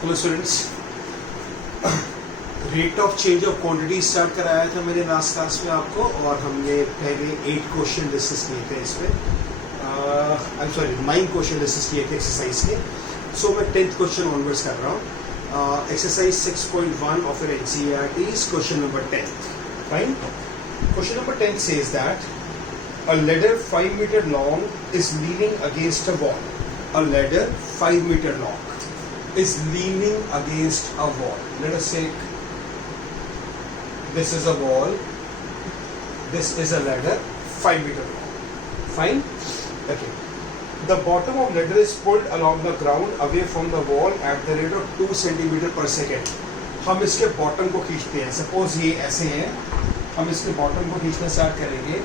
Hello students, rate of change of quantity start कराया था मैंने लास्ट क्लास में आपको, और हमने पहले 8 क्वेश्चन डिस्कस किए थे इसमें। I am sorry 9 question discuss किए थे एक्सरसाइज के। सो मैं 10th क्वेश्चन ऑनवर्ड्स कर रहा हूँ। Exercise 6.1 of your NCERTs, question number 10। Fine. Question number 10 says that a ladder 5 meter long is leaning against a wall. A ladder 5 meter long is leaning against a wall. Let us say this is a wall, this is a ladder 5 meter long. Fine? Okay. The bottom of ladder is pulled along the ground away from the wall at the rate of 2 centimeter per second. हम इसके bottom को खींचते हैं। Suppose ये ऐसे है, हम इसके बॉटम को खींचना स्टार्ट करेंगे।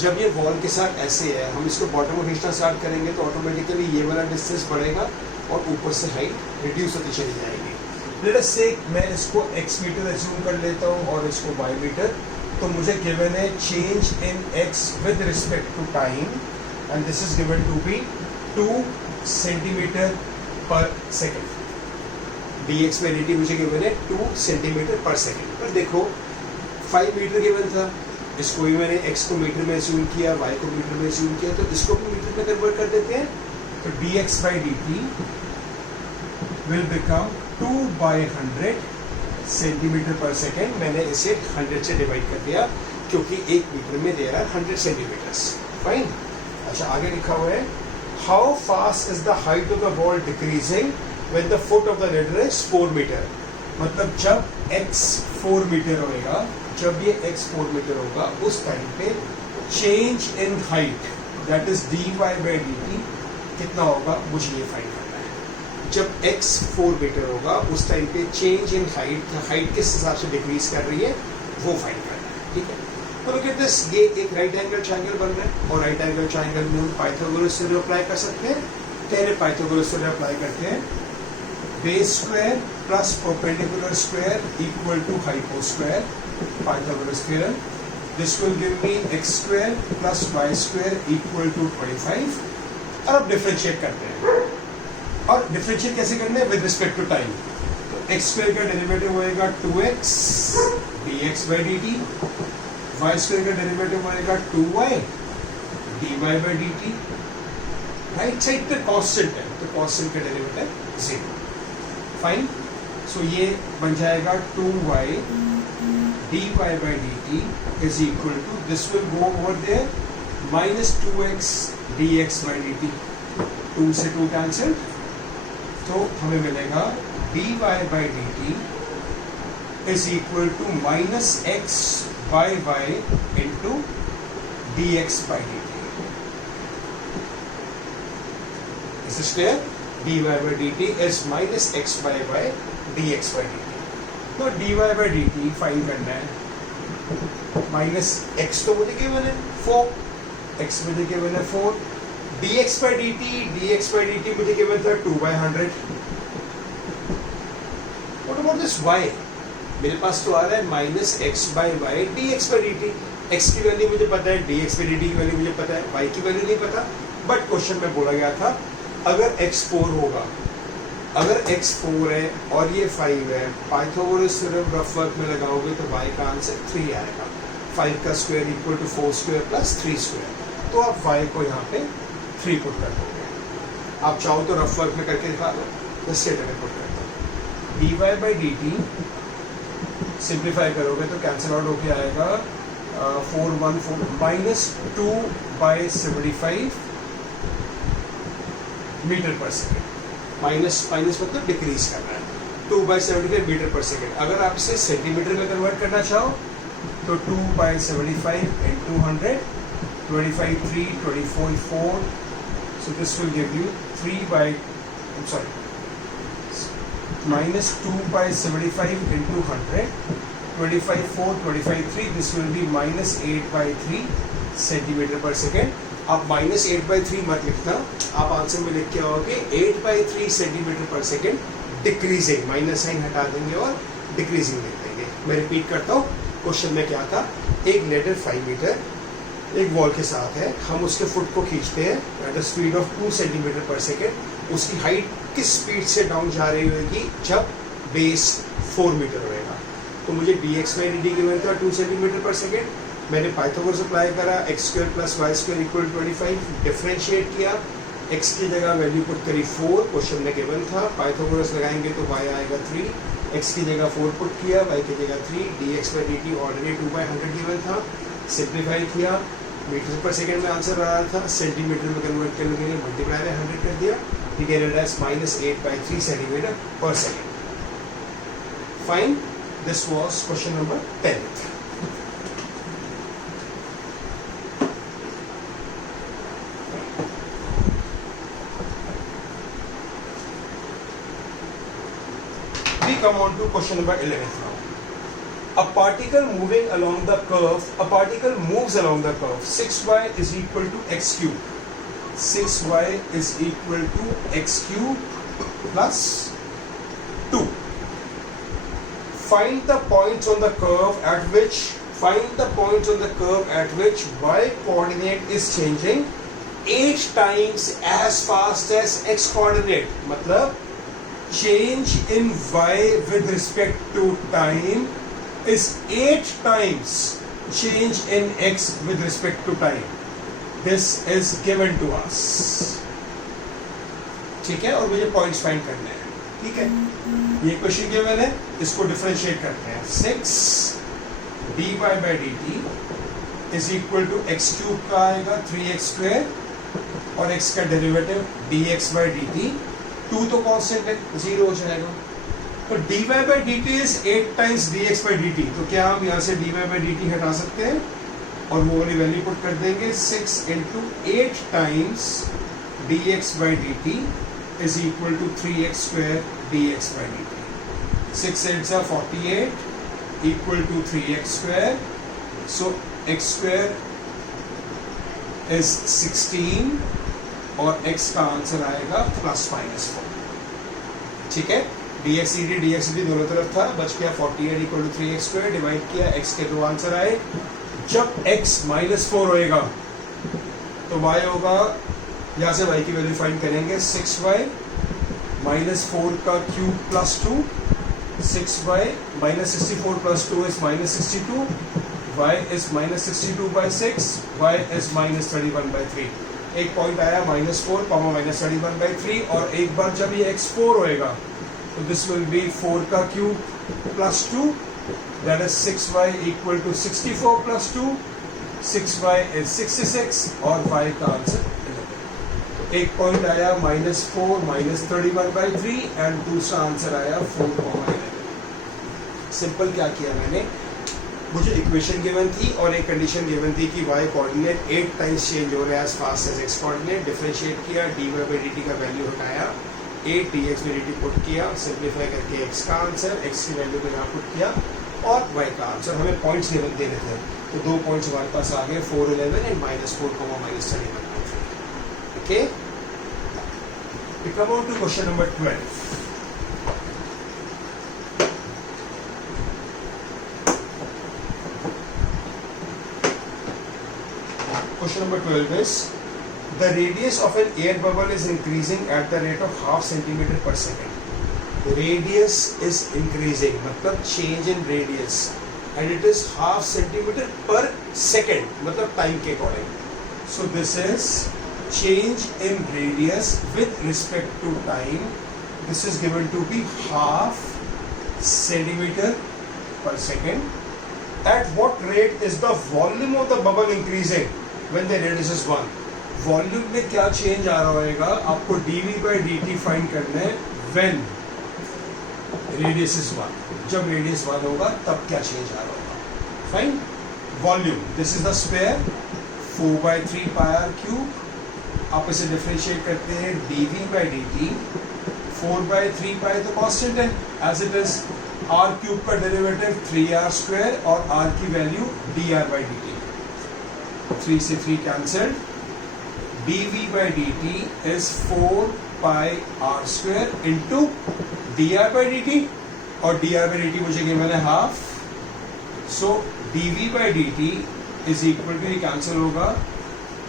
जब ये वॉल के साथ ऐसे है, हम इसको बॉटम को खींचना स्टार्ट करेंगे तो ऑटोमेटिकली ये वाला डिस्टेंस बढ़ेगा और ऊपर से हाइट रिड्यूस होती चली जाएगी। लेट अस से मैं इसको x मीटर एज्यूम कर लेता हूँ और इसको y मीटर। तो मुझे गिवन है change in x with respect to time and this is given to be 2 centimetre per second. dx में dt मुझे गिवन है 2 सेंटीमीटर पर सेकेंड। पर देखो 5 मीटर गिवन था, इसको भी मैंने x को मीटर में एज्यूम किया, y को मीटर में एज्यूम किया, तो इसको भी मीटर में कन्वर्ट कर देते हैं। तो dx by dt will become 2 by 100 centimetre per second. मैंने इसे 100 से डिवाइड कर दिया क्योंकि 1 मीटर में दे रहा है 100 सेंटीमीटर्स। फाइन। अच्छा, आगे लिखा हुआ है how fast is the height of the wall decreasing when the foot of the ladder is 4 metre. मतलब जब x 4 मीटर होएगा, जब ये x 4 मीटर होगा, उस टाइम पे change in height that is dy by dt कितना होगा, मुझे ये फाइंड करना है। जब x 4 मीटर होगा उस टाइम पे चेंज इन हाइट किस हिसाब से डिक्रीज कर रही है वो फाइंड करना है। ठीक है, तो लुक एट दिस, ये एक राइट एंगल ट्रायंगल बन रहा है और राइट एंगल ट्रायंगल में हम पाइथागोरस थ्योरम अप्लाई कर सकते हैं। पहले पाइथागोरस थ्योरम अप्लाई करते हैं। Base square plus perpendicular square equal to hypo square, Pythagoras theorem. This will give me x square plus y square equal to 25. और अब डिफरेंशिएट करते हैं, और डिफरेंशिएट कैसे करना है, विद रिस्पेक्ट टू टाइम। तो x स्क्वायर का डेरिवेटिव होएगा 2x dx by dt, y square का डेरिवेटिव होएगा 2y dy by dt। Right side पे कांस्टेंट है तो कांस्टेंट का डेरिवेटिव 0। फाइन। सो ये बन जाएगा 2y dy by dt is equal to, this will go over there, minus 2x dx by dt। 2 से 2 कैंसिल, तो हमें मिलेगा dy by dt is equal to minus x by y into dx by dt। Is this clear? dy by dt is minus x by y dx by dt। तो dy by dt find करना है। Minus x तो मुझे given है 4, x मुझे given है 4, dx by dt मुझे given था 2 by 100। What about this y? मेरे पास तो आ रहा है minus x by y dx by dt। x की वैल्यू मुझे पता है, dx by dt की वैल्यू मुझे पता है, y की वैल्यू नहीं पता। बट क्वेश्चन में बोला गया था अगर x 4 होगा, अगर x 4 है और ये 5 है, पाइथागोरस थ्योरम रफ वर्क में लगाओगे तो y का आंसर 3 आएगा। 5 का square equal to 4 square plus 3 square. तो आप y को यहाँ पे 3 पुट कर दोगे। आप चाहो तो रफ वर्क में करके दिखा दो, तो स्ट्रेट अवे पुट कर दो। dy by dt सिंप्लीफाई करोगे तो कैंसिल आउट होके आएगा 414 माइनस 2 by 75 मीटर पर सेकेंड। माइनस मतलब डिक्रीज करना है। 2 by 75 मीटर पर सेकेंड। अगर आप इसे सेंटीमीटर में कन्वर्ट करना चाहो तो 2 by 75 into 100, 25 3 24 4, so this will give you 3 by, I'm sorry, minus 2 by 75 into 100, 25 4 25 3, this will be minus 8 by 3 centimetre per second. आप माइनस 8 by 3 मत लिखना, आप आंसर में लिख के आओगे 8 by 3 centimetre per second decreasing, minus sign हटा देंगे और डिक्रीजिंग लिख देंगे। मैं रिपीट करता हूँ, क्वेश्चन में क्या था, एक लेडर 5 मीटर एक वॉल के साथ है, हम उसके फुट को खींचते हैं at the speed of 2 centimetre per second. उसकी हाइट किस स्पीड से डाउन जा रही होगी? जब बेस 4 मीटर होएगा। तो मुझे dx बाई dt गिवन था 2 सेंटीमीटर पर सेकेंड, मैंने पाइथागोरस अप्लाई करा, x square plus y square equal 25, differentiate किया, x की जगह वैल्यू पुट करी 4, क्वेश्चन में गिवन था, पाइथागोरस लगाएंगे तो y आएगा 3, x की जगह 4 पुट किया, y की जगह 3, dx by dt already 2/100 given था, सिंप्लीफाई किया, मीटर पर सेकेंड में आंसर आ रहा था, सेंटीमीटर में कन्वर्ट करने के लिए मल्टीप्लाई बाय 100 कर दिया, we get it as -8/3 centimeter per second. Fine. This was question number 10. We come on to question number 11 now. A particle moves along the curve 6y is equal to x cube. 6y is equal to x cube plus 2. Find the points on the curve at which y coordinate is changing 8 times as fast as x coordinate. मतलब change in y with respect to time is 8 times change in x with respect to time. This is given to us. ठीक है, और मुझे points find करने हैं. ठीक है, ये क्वेश्चन गिवन है, इसको डिफरेंशिएट करते हैं. 6 dy by dt is equal to x cube का आएगा 3x स्क्वायर और x का डेरिवेटिव dx by dt. 2 तो कांस्टेंट है, 0 हो जाएगा. तो dy by dt is 8 times dx by dt. तो क्या हम यहाँ से dy by dt हटा सकते हैं और वो वाली वैल्यू पुट कर देंगे. 6 into 8 times dx by dt is equal to 3x square dx by dt. 6 8s are 48 equal to 3x square. So x square is 16 और x का आंसर आएगा +/4. ठीक है, dx dt दोनों तरफ था, बच गया 48 equal to 3x square. Divide किया, x के दो आंसर आए. जब x -4 होएगा तो y होगा, यहाँ से y की वैल्यू फाइंड करेंगे. 6y -4 का cube plus 2, 6y -64 plus 2 is -62, y is -62/6, y is -31/3. एक पॉइंट आया -4, -31/3, और एक बार जब ये x 4 होएगा तो दिस विल बी 4 का cube plus 2, that is 6y equal to 64 plus 2, 6y is 66 और y का आंसर 11. एक पॉइंट आया -4 -31/3 एंड दूसरा आंसर आया 4,11. सिंपल क्या किया मैंने, मुझे इक्वेशन गिवन थी और एक कंडीशन गिवन थी कि y कोऑर्डिनेट 8 टाइम्स चेंज हो रहा है as fast as x coordinate. Differentiate किया, dy by dt का वैल्यू हटाया, 8 dx by dt पुट किया, सिंप्लीफाई करके x का आंसर, x की वैल्यू को यहाँ पुट किया और y का आंसर. हमें पॉइंट्स लेवल देने थे तो 2 पॉइंट्स हमारे पास आ गए, 4 11 and -4, -31. Okay, we come on to question number 12. Question number 12 is the radius of an air bubble is increasing at the rate of ½ centimeter per second. Radius is increasing, मतलब change in radius, and it is ½ centimeter per second, मतलब time के according. So this is change in radius with respect to time. This is given to be ½ centimeter per second. At what rate is the volume of the bubble increasing when the radius is 1? Volume में क्या change आ रहा होगा, आपको dv by dt find करना है when radius is 1. जब radius 1 होगा तब क्या चेंज आ रहा होगा. Fine, volume, this is the square 4/3 pi r cube. आप इसे डिफरेंशिएट करते हैं dv by dt. 4/3 pi तो कांस्टेंट है as it is. r cube का डेरिवेटिव 3r स्क्वायर और r की वैल्यू dr by dt. 3 से 3 cancelled. dv by dt is 4 pi r square into dr by dt, और dr by dt मुझे given है ½. So dv by dt is equal to, ये cancel होगा,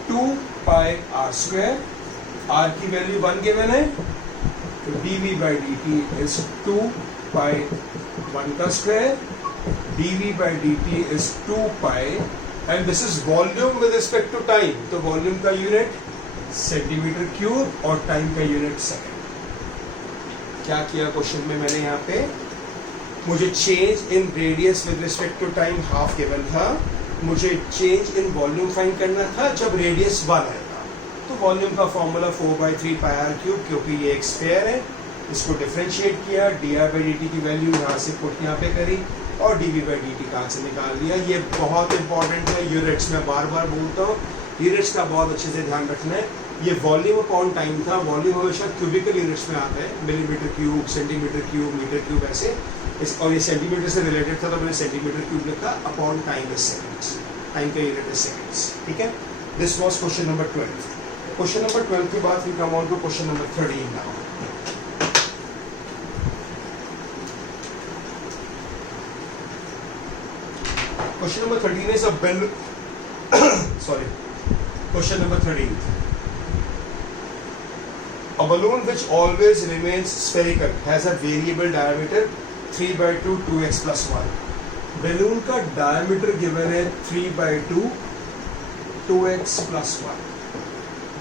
2 pi r square, r की value 1 given है, तो dv by dt is 2 pi 1 का square, dv by dt is 2 pi, and this is volume with respect to time, तो volume का unit centimetre cube और time का unit second. क्या किया क्वेश्चन में मैंने यहाँ पे, मुझे change in radius with respect to time half given था, मुझे चेंज इन वॉल्यूम फाइंड करना था जब रेडियस 1 है, तो वॉल्यूम का फॉर्मूला 4/3 पाई आर क्यूब, क्योंकि ये एक स्फीयर है, इसको डिफरेंशिएट किया, dr by dt की वैल्यू यहाँ से पुट यहाँ पे करी और dv by dt कहाँ से निकाल लिया। ये बहुत इंपॉर्टेंट है, यूनिट्स में बार बार बोलता हूँ, यूनिट्स का बहुत अच्छे से ध्यान रखना है। ये वॉल्यूम अपॉन टाइम था, वॉल्यूम हमेशा क्यूबिकल यूनिट्स में आता है, millimetre cube, centimetre cube, metre cube ऐसे, और ये सेंटीमीटर से रिलेटेड था तो मैंने सेंटीमीटर क्यूब लिखा, upon time is seconds, time का यूनिट इज सेकेंड्स, ठीक है। This was question number 12। Question number 12 के बाद we come on to question number 13 now. Question number 13 is a balloon sorry, question number 13, a balloon which always remains spherical has a variable diameter 3/2 2x plus 1। balloon का diameter given है 3/2 2x plus 1,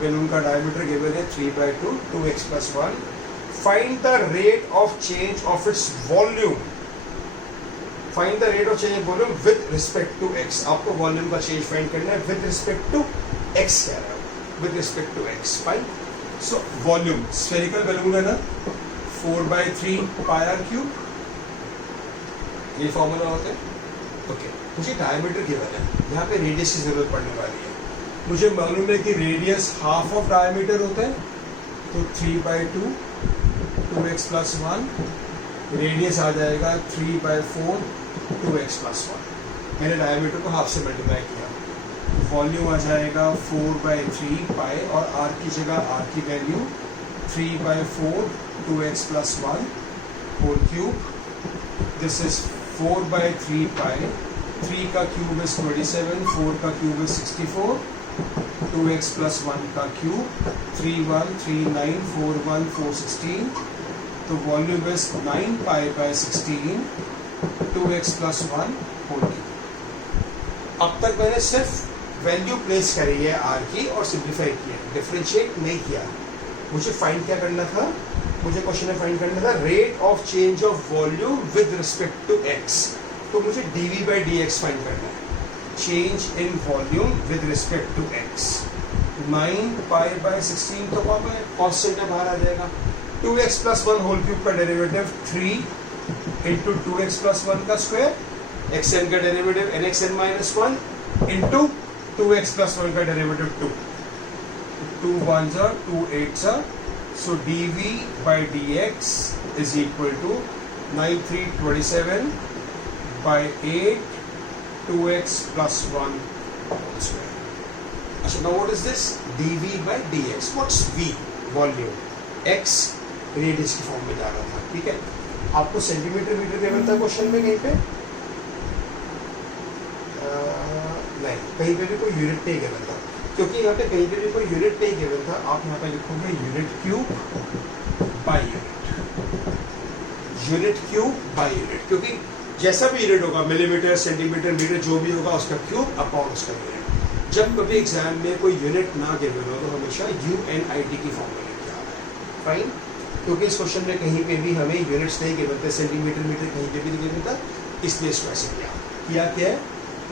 balloon का diameter given है 3/2 2x plus 1। find the rate of change of its volume, find the rate of change of volume with respect to x। आपको volume का change find करना है with respect to x कह रहा है, with respect to x, fine. So volume spherical balloon है ना, 4/3 pi r cube, ये फॉर्मूला होता है। ओके, मुझे डायमीटर गिवन है, यहाँ पे रेडियस की जरूरत पड़ने वाली है, मुझे मालूम है कि रेडियस हाफ ऑफ डायमीटर होता है, तो 3/2 2x plus 1, रेडियस आ जाएगा 3/4 2x plus 1। मैंने डायमीटर को हाफ से मल्टीप्लाई किया, वॉल्यूम आ जाएगा 4/3 पाई, और r की जगह r की value 3/4 2x plus 1 whole cube, this is 4/3 pi, 3 का क्यूब इज 27, 4 का क्यूब इज 64, 2x plus 1 का क्यूब, 3 1 3 9 4 1 4 16, तो volume is 9 pi 16 2x plus 1 whole cube. अब तक मैंने सिर्फ वैल्यू प्लेस करी है r की और सिंप्लीफाई किया, डिफरेंशिएट नहीं किया। मुझे फाइंड क्या करना था, मुझे क्वेश्चन में फाइंड करना था rate of change of volume with respect to x, तो मुझे dv by dx फाइंड करना है, change in volume with respect to x। 9 pi 16 तो कांस्टेंट है, बाहर आ जाएगा, 2x plus 1 होल क्यूब का डेरिवेटिव 3 इंटू 2x plus 1 का स्क्वायर, xn का derivative nxn minus 1 into 2x plus 1 का derivative 2, 2 1s are 2 8s are, so dv by dx is equal to 9327 by 8 2x plus 1 whole square। अच्छा, now what is this? dv by dx, what's v? volume, x radius की form में जा रहा था, ठीक है। आपको सेंटीमीटर मीटर गिवन था क्वेश्चन में कहीं पे नहीं, कहीं पे भी कोई यूनिट नहीं गिवन था, क्योंकि यहाँ पे कहीं पे भी कोई यूनिट नहीं गिवन था, आप यहाँ पे लिखोगे unit cube by unit, unit cube by unit, क्योंकि जैसा भी यूनिट होगा, मिलीमीटर सेंटीमीटर मीटर जो भी होगा, उसका क्यूब अपॉन उसका यूनिट। जब कभी एग्जाम में कोई यूनिट ना गिवन हो तो हमेशा UNIT की फॉर्म में लिखा है, फाइन। क्योंकि इस क्वेश्चन में कहीं पे भी हमें यूनिट्स नहीं गिवन थे, सेंटीमीटर मीटर कहीं पे भी नहीं गिवन था, इसलिए इसको ऐसे किया क्या है,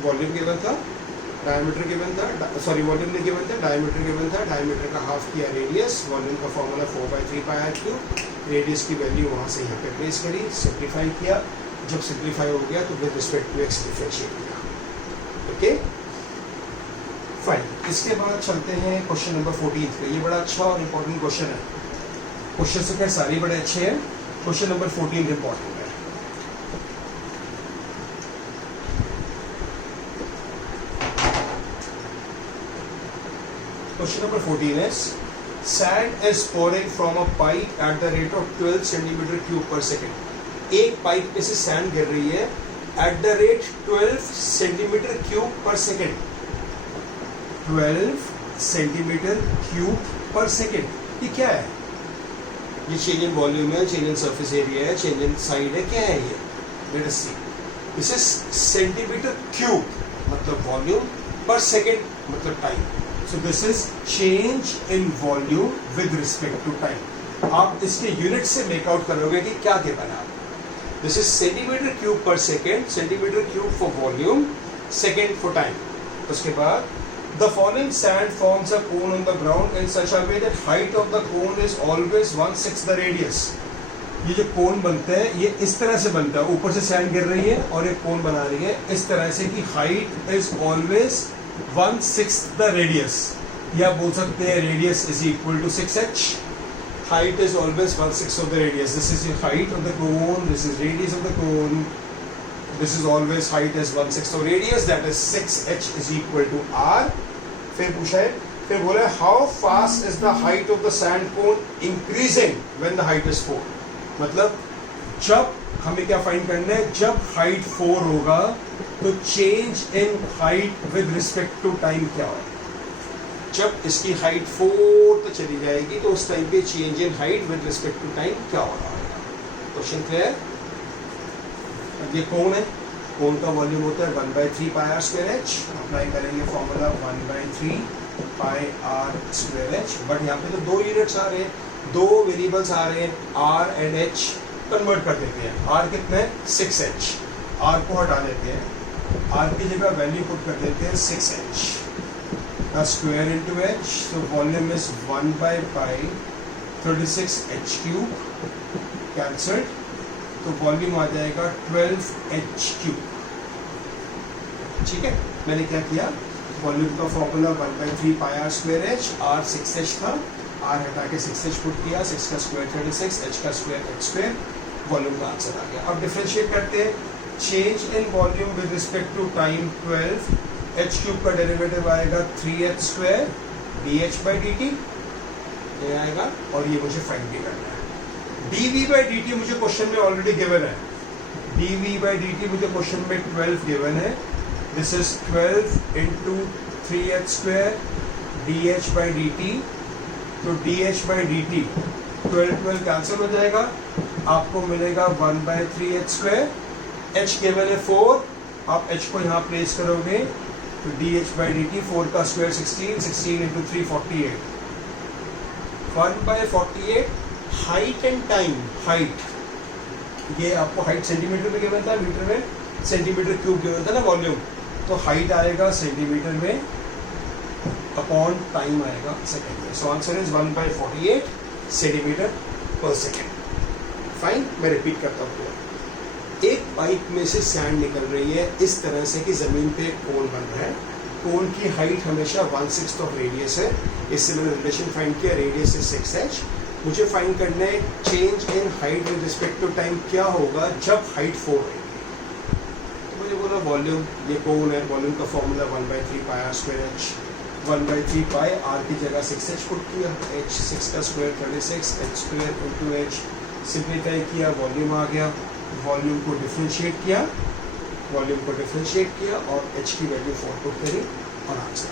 वॉल्यूम गिवन था, डायमीटर गिवन था, सॉरी वॉल्यूम नहीं गिवन था, डायमीटर गिवन था, डायमीटर का हाफ किया रेडियस, वॉल्यूम का formula 4/3 pi r cube, radius की वैल्यू वहाँ से यहाँ पे प्लेस करी, सिंप्लीफाई किया, जब सिंप्लीफाई हो गया तो with respect to x differentiate किया, ओके फाइन। इसके बाद चलते हैं क्वेश्चन नंबर 14 पे, ये बड़ा अच्छा और इम्पोर्टेंट क्वेश्चन है, क्वेश्चन से क्या सारे बड़े अच्छे हैं, क्वेश्चन नंबर 14 इम्पोर्टेंट है। Question number 14 is sand is pouring from a pipe at the rate of 12 centimeter cube per second। एक पाइप में से सैंड गिर रही है at the rate 12 centimeter cube per second। 12 centimetre cube per second. ये क्या है? ये चेंज इन वॉल्यूम है, चेंज इन सरफेस एरिया है, चेंज इन साइड है, क्या है ये? Let us see. This is centimetre cube मतलब वॉल्यूम, पर सेकेंड मतलब time. So this is change in volume with respect to time. आप इसके यूनिट से मेकआउट करोगे कि क्या गिवन है। This is centimetre cube per second, centimetre cube for volume, second for time. उसके बाद the falling sand forms a cone on the ground in such a way that height of the cone is always 1/6 the radius. ये जो कोन बनते हैं ये इस तरह से बनता है, ऊपर से सैंड गिर रही है और एक कोन बना रही है इस तरह से कि height is always 1/6 the radius. या बोल सकते हैं radius is equal to 6h। Height is always 1/6 of the radius. This is the height of the cone, this is radius of the cone, this is always height is 1/6 of radius, that is 6h is equal to r। फिर पूछा है, फिर बोले how fast is the height of the sand cone increasing when the height is 4। मतलब जब हमें क्या find करना है, जब हाइट 4 होगा तो change in height with respect to time क्या होगा। जब इसकी हाइट 4 तो चली जाएगी तो उस टाइम पे change in height with respect to time क्या हो रहा है। Question clear? अब ये कौन है? कोन का वॉल्यूम होता है 1/3 pi r square h. Apply करेंगे formula 1/3 pi r square h. But यहाँ पे तो दो यूनिट्स आ रहे हैं, दो वेरिएबल्स आ रहे हैं, आर एंड एच। कन्वर्ट कर देते हैं। आर कितना है? 6h। आर को हटा देते हैं, आर की जगह वैल्यू पुट कर देते हैं 6h स्क्वायर इंटू एच। तो वॉल्यूम इज 1/पाई 36h³ कैंसल्ड, तो वॉल्यूम आ जाएगा 12h³। ठीक है, मैंने क्या किया, वॉल्यूम का formula 1/3 pi r square h, r 6h था, आर हटा के 6h पुट किया, 6 का स्क्वायर 36, h का स्क्वायर h स्क्वायर, वॉल्यूम का आंसर आ गया। अब डिफरेंशिएट करते हैं, change in volume with respect to time 12, h³ का डेरिवेटिव आएगा 3h² dh/dt ये आएगा, और ये मुझे फाइंड भी करना है। dv/dt मुझे क्वेश्चन में ऑलरेडी गिवन है, dv/dt मुझे क्वेश्चन में 12 गिवन है। This is 12 into 3h² dh/dt। तो dh/dt 12 कैंसिल हो जाएगा, आपको मिलेगा 1/3h²। h गिवन है 4, आप h को यहाँ प्लेस करोगे तो dh/dt 4 का square 16, 16 into 3 48, 1/48। Height and time, height ये आपको हाइट सेंटीमीटर में गिवन था, मीटर में सेंटीमीटर क्यूब गिवन था ना वॉल्यूम, तो हाइट आएगा सेंटीमीटर में अपॉन टाइम आएगा सेकेंड में। So answer is 1/48 centimetre per second. Fine, मैं रिपीट करता हूँ। एक पाइप में से सैंड निकल रही है इस तरह से कि जमीन पे कोन बन रहा है, कोन की हाइट हमेशा 1/6 ऑफ रेडियस है। इससे मैंने रिलेशन फाइंड किया, रेडियस इज 6h। मुझे फाइंड करना है change in height with respect to time क्या होगा जब हाइट 4 रहेगी। तो मुझे बोला वॉल्यूम, ये कोन है, वॉल्यूम का formula 1/3 pi r square h, 1/3 pi r की जगह 6h पुट किया, h 6 का square 36, h square into h, simplify किया, वॉल्यूम आ गया। वॉल्यूम को डिफ्रेंशिएट किया, वॉल्यूम को डिफ्रेंशिएट किया और h की वैल्यू 4 पुट करी और answer.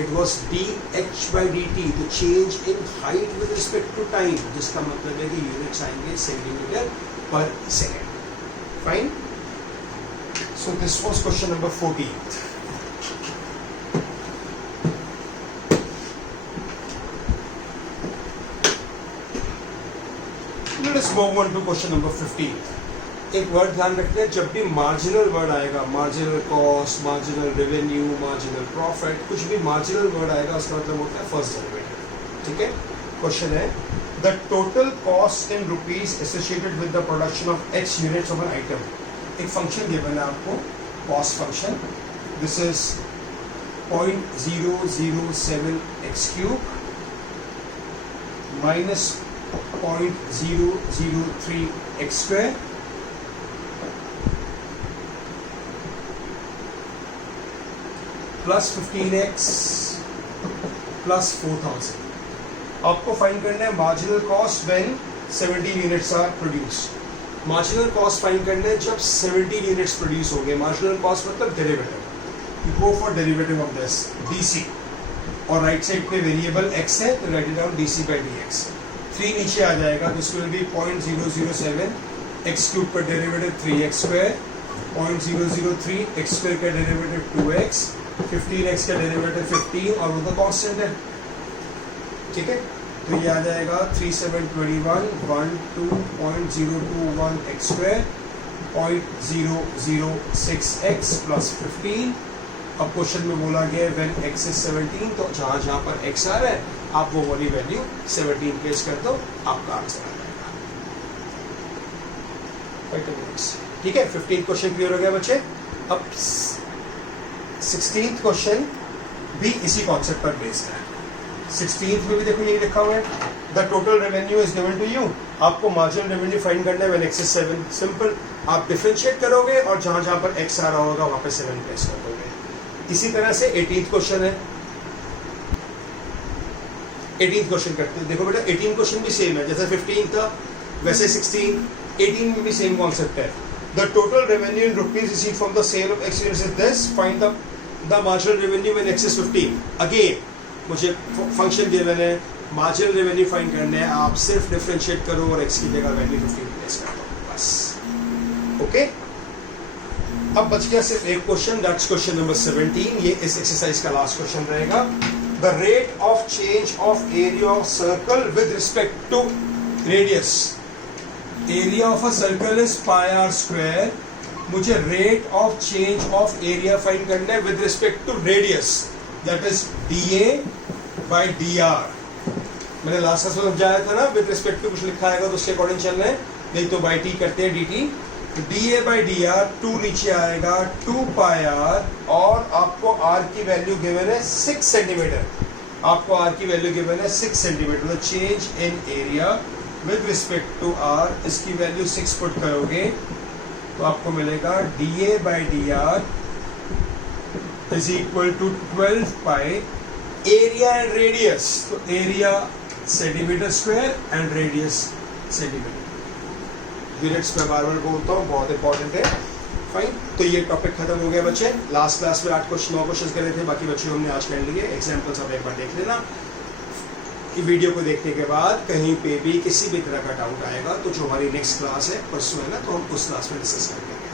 It was dh/dt, the change in height with respect to time, जिसका मतलब है कि यूनिट्स आएंगे centimetre per second. Fine, so this was question number 14। Let us move on to question number 15। एक word ध्यान रखते हैं, जब भी मार्जिनल वर्ड आएगा, marginal cost, marginal revenue, marginal profit, कुछ भी मार्जिनल वर्ड आएगा उसका मतलब होता है फर्स्ट डेरिवेटिव। ठीक है, क्वेश्चन है the total cost in rupees associated with the production of x units of an item. एक फंक्शन गिवन है आपको, cost function, this is 0.007 x³ minus 0.003 x² plus 15x plus 4000। आपको फाइंड करना है marginal cost when 17 units are produced. Marginal cost find करना है जब 17 units produce हो गए। मार्जिनल कॉस्ट मतलब derivative, you go for derivative of this, DC और राइट साइड पे वेरिएबल x है तो right it down dc by dx। 3 नीचे आ जाएगा तो इसमें भी 0.007 x क्यूब का derivative 3x square, 0.003 x square का डेरिवेटिव 2x, 15x का डेरिवेटिव 15 और वो तो कांस्टेंट है। ठीक है, तो ये आ जाएगा 3721 12.021 x स्क्वायर 0.006x प्लस 15। अब क्वेश्चन में बोला गया है व्हेन x इज 17, तो जहां जहां पर x आ रहा है आप वो वाली वैल्यू 17 पेश कर दो, आपका आंसर आ जाएगा। ठीक है, 15th क्वेश्चन क्लियर हो गया बच्चे। अब 16th क्वेश्चन भी इसी कॉन्सेप्ट पर बेस्ड है। 16th में भी देखो यही लिखा हुआ है, the total revenue is given to you. आपको मार्जिनल रेवेन्यू फाइंड करना है व्हेन x इज 7। सिंपल, आप डिफरेंशिएट करोगे और जहां जहां पर x आ रहा होगा वहां पे 7 प्लेस कर दोगे। इसी तरह से 18th क्वेश्चन है, 18th क्वेश्चन करते हैं। देखो बेटा 18 क्वेश्चन भी सेम है, जैसे 15 था वैसे 16 18 में भी सेम कॉन्सेप्ट है। The total revenue in rupees received from the sale of x units is this, find the marginal revenue when x is 15। Again मुझे फंक्शन गिवन है, मार्जिनल रेवेन्यू फाइंड करना है, आप सिर्फ डिफरेंशिएट करो और एक्स की जगह वैल्यू 15 प्लेस कर दो बस। ओके, अब बच गया सिर्फ एक क्वेश्चन, दैट्स क्वेश्चन नंबर 17। ये इस एक्सरसाइज का लास्ट क्वेश्चन रहेगा। The rate of change of area of circle with respect to radius. Area of a circle is pi r square. मुझे rate of change of area find करना है with respect to radius, that is dA by dr। मैंने last class में समझाया था ना, with respect to कुछ लिखा आएगा तो उसके अकॉर्डिंग चलना है, नहीं तो बाई टी करते हैं dt। तो dA by dr 2 नीचे आएगा 2 पाई r, और आपको r की वैल्यू गिवन है 6 सेंटीमीटर। आपको r की वैल्यू गिवन है 6 सेंटीमीटर। तो change in area with respect to r, इसकी वैल्यू 6 पुट करोगे तो आपको मिलेगा dA by dr is equal to 12 pi area and radius. तो area centimetre square and radius centimetre. Units में बार बार बोलता हूँ, बहुत इंपॉर्टेंट है। फाइन, तो ये टॉपिक खत्म हो गया बच्चे। लास्ट क्लास में 9 क्वेश्चन करे थे, बाकी बच्चों हमने आज कर लिए। एग्जाम्पल्स आप एक बार देख लेना। कि वीडियो को देखने के बाद कहीं पे भी किसी भी तरह का डाउट आएगा तो जो हमारी नेक्स्ट क्लास है परसों है ना, तो हम उस क्लास में डिस्कस कर लेंगे।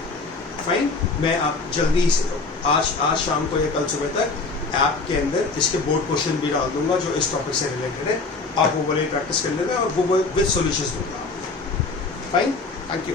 फाइन, मैं आप जल्दी से आज शाम को या कल सुबह तक ऐप के अंदर इसके बोर्ड क्वेश्चन भी डाल दूंगा जो इस टॉपिक से रिलेटेड है। आप वो वाले प्रैक्टिस कर लेना और वो विद सॉल्यूशंस दूंगा। Fine, thank you.